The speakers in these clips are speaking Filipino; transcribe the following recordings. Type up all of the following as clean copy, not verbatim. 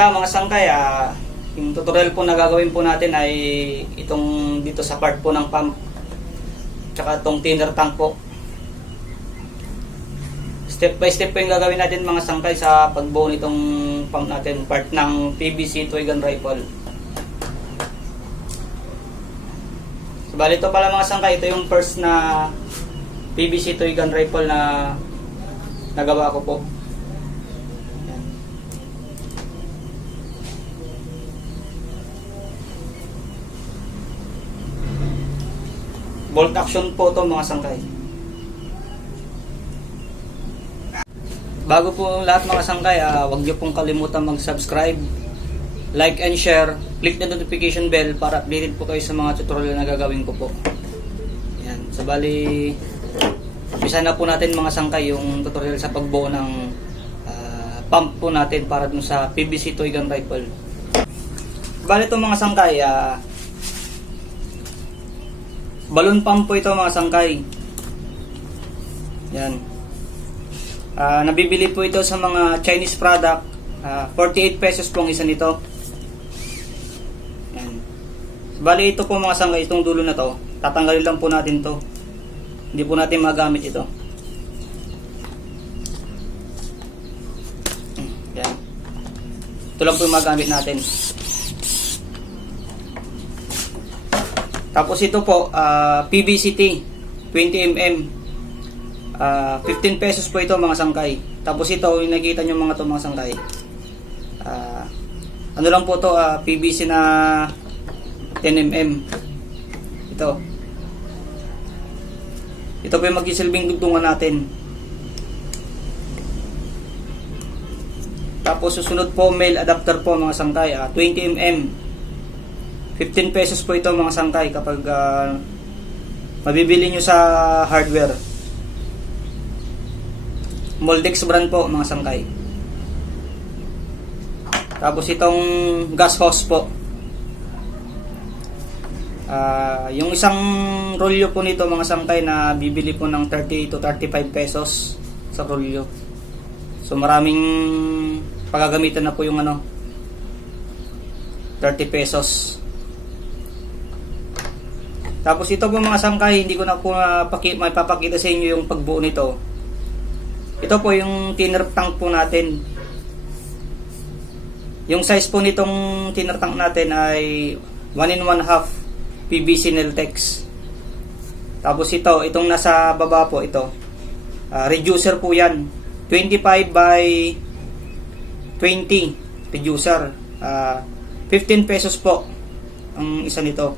Basta mga sangkay, yung tutorial po na gagawin po natin ay itong dito sa part po ng pump tsaka itong thinner tank po. Step by step po yung gagawin natin mga sangkay sa pagbuo nitong pump natin, part ng PVC toy gun rifle. So, bali ito pala mga sangkay, ito yung first na PVC toy gun rifle na nagawa ko po. Bolt action po ito mga sangkay. Bago po lahat mga sangkay, huwag niyo pong kalimutan mag-subscribe, like and share, click the notification bell para updated po kayo sa mga tutorial na gagawin ko po. Yan. So bali, umpisa na po natin mga sangkay yung tutorial sa pagbuo ng pump po natin para dun sa PVC toy gun rifle. Bali ito mga sangkay, balloon pump po ito mga sangkay. Yan. Nabibili po ito sa mga Chinese product. 48 pesos po ang isa nito. Yan. Bali ito po mga sangkay, itong dulo na to, tatanggalin lang po natin to. Hindi po natin magamit ito. Yan. Ito lang po yung magamit natin. Tapos ito po, PVCT 20mm, 15 pesos po ito mga sangkay. Tapos ito, yung nakikita nyo mga to mga sangkay, ano lang po to, PVC na 10mm. Ito po yung magsisilbing dugtungan natin. Tapos susunod po, male adapter po mga sangkay, 20mm. 15 pesos po ito mga sangkay kapag mabibili nyo sa hardware. Moldex brand po mga sangkay. Tapos itong gas hose po. Yung isang rolyo po nito mga sangkay na bibili po ng 30 to 35 pesos sa rolyo. So maraming pagagamitan na po yung 30 pesos. Tapos ito po mga sangkay, hindi ko na po mapapakita sa inyo yung pagbuo nito. Ito po yung thinner tank po natin. Yung size po nitong thinner tank natin ay 1 in 1/2 PVC Niltex. Tapos itong nasa baba po ito, reducer po yan, 25 by 20 reducer. 15 pesos po ang isa nito.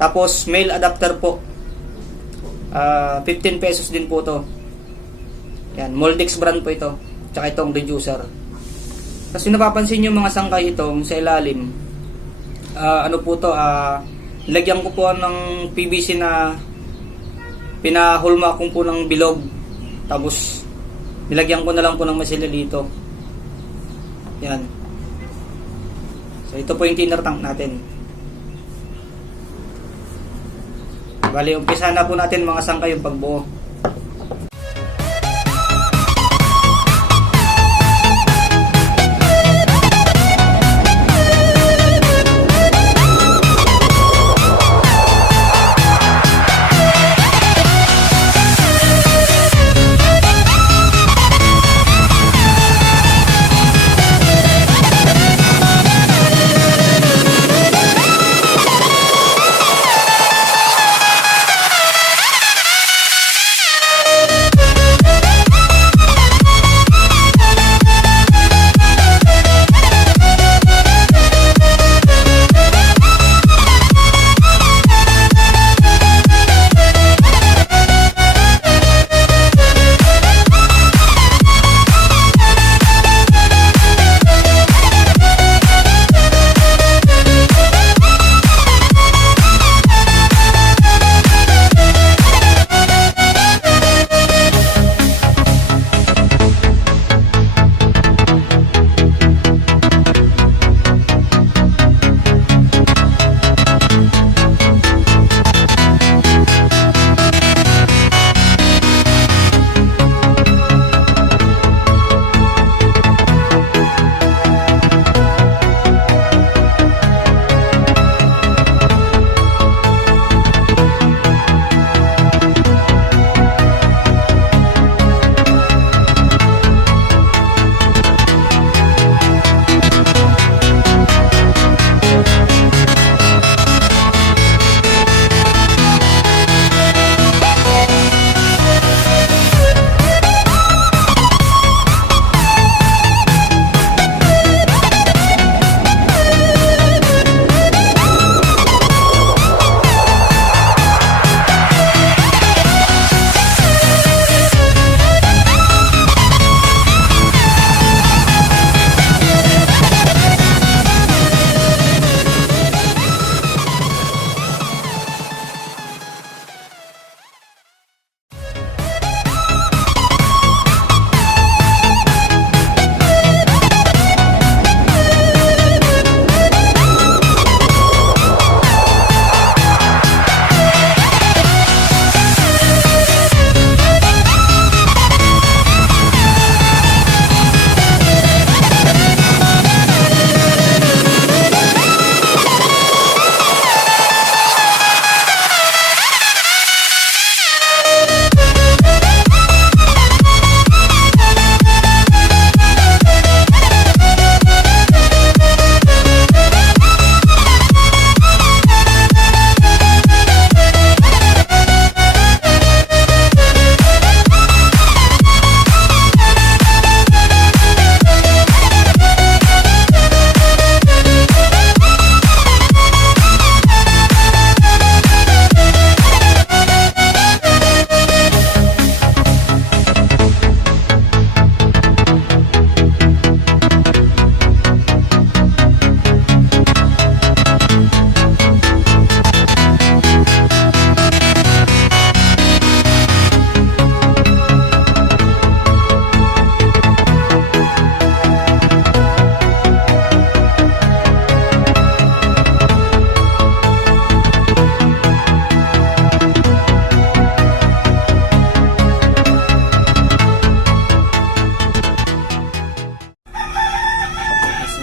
Tapos male adapter po, 15 pesos din po to. Yan, Moldex brand po ito. Tsaka itong reducer. Kasi napapansin nyo mga sangkay itong sa ilalim, ano po to, lagyan ko po ng PVC na pinahulma ko po ng bilog. Tapos nilagyan ko na lang po ng masila dito. Yan. So ito po yung thinner tank natin. Bali, umpisa na po natin mga sangkay yung pagbuo.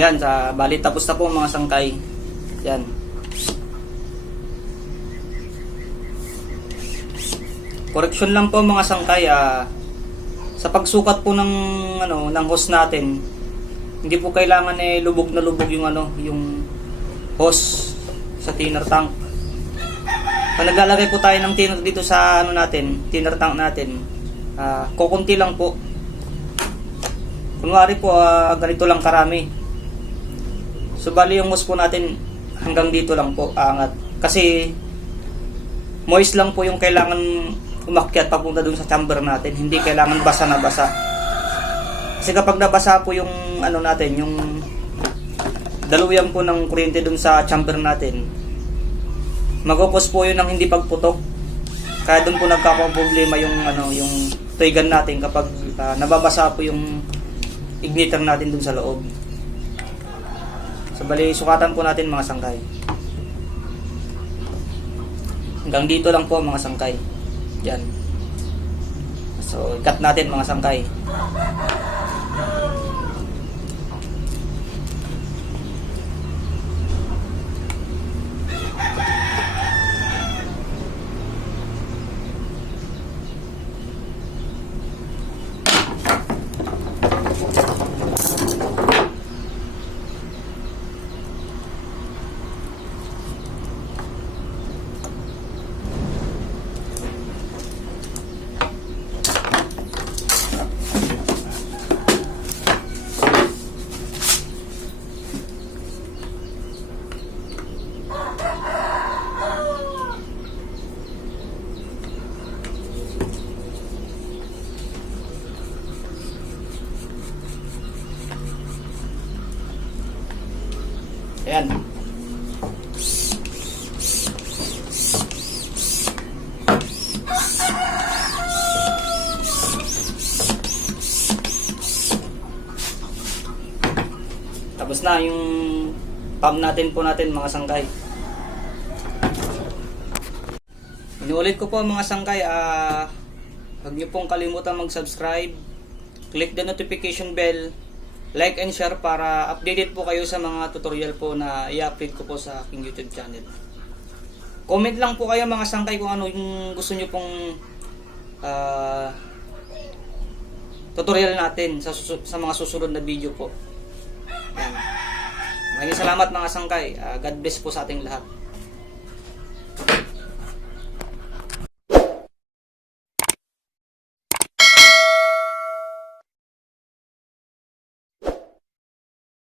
Yan, bali tapos na po mga sangkay. Yan. Correction lang po mga sangkay, sa pagsukat po ng ng hose natin, hindi po kailangan lubog na lubog yung yung hose sa thinner tank. Pag naglalagay po tayo ng thinner dito sa thinner tank natin, kukunti lang po. Kunwari po ganito lang karami. So bali yung hose po natin hanggang dito lang po angat. Kasi moist lang po yung kailangan umakyat papunta dun sa chamber natin. Hindi kailangan basa na basa. Kasi kapag nabasa po yung yung daluyan po ng kuryente dun sa chamber natin, magkukos po yun ng hindi pagputok. Kaya dun po nagkakaproblema yung tuigan natin kapag nababasa po yung igniter natin dun sa loob. So bali sukatan po natin mga sangkay. Hanggang dito lang po mga sangkay. Yan. So ikat natin mga sangkay. Ayan. Tapos na yung pump natin mga sangkay. Inuulit ko po mga sangkay, huwag niyo pong kalimutan mag-subscribe, click the notification bell, like and share para updated po kayo sa mga tutorial po na i-upload ko po sa aking YouTube channel. Comment lang po kayo mga sangkay kung ano yung gusto nyo pong tutorial natin sa mga susunod na video po. Yan. Maraming salamat mga sangkay. God bless po sa ating lahat.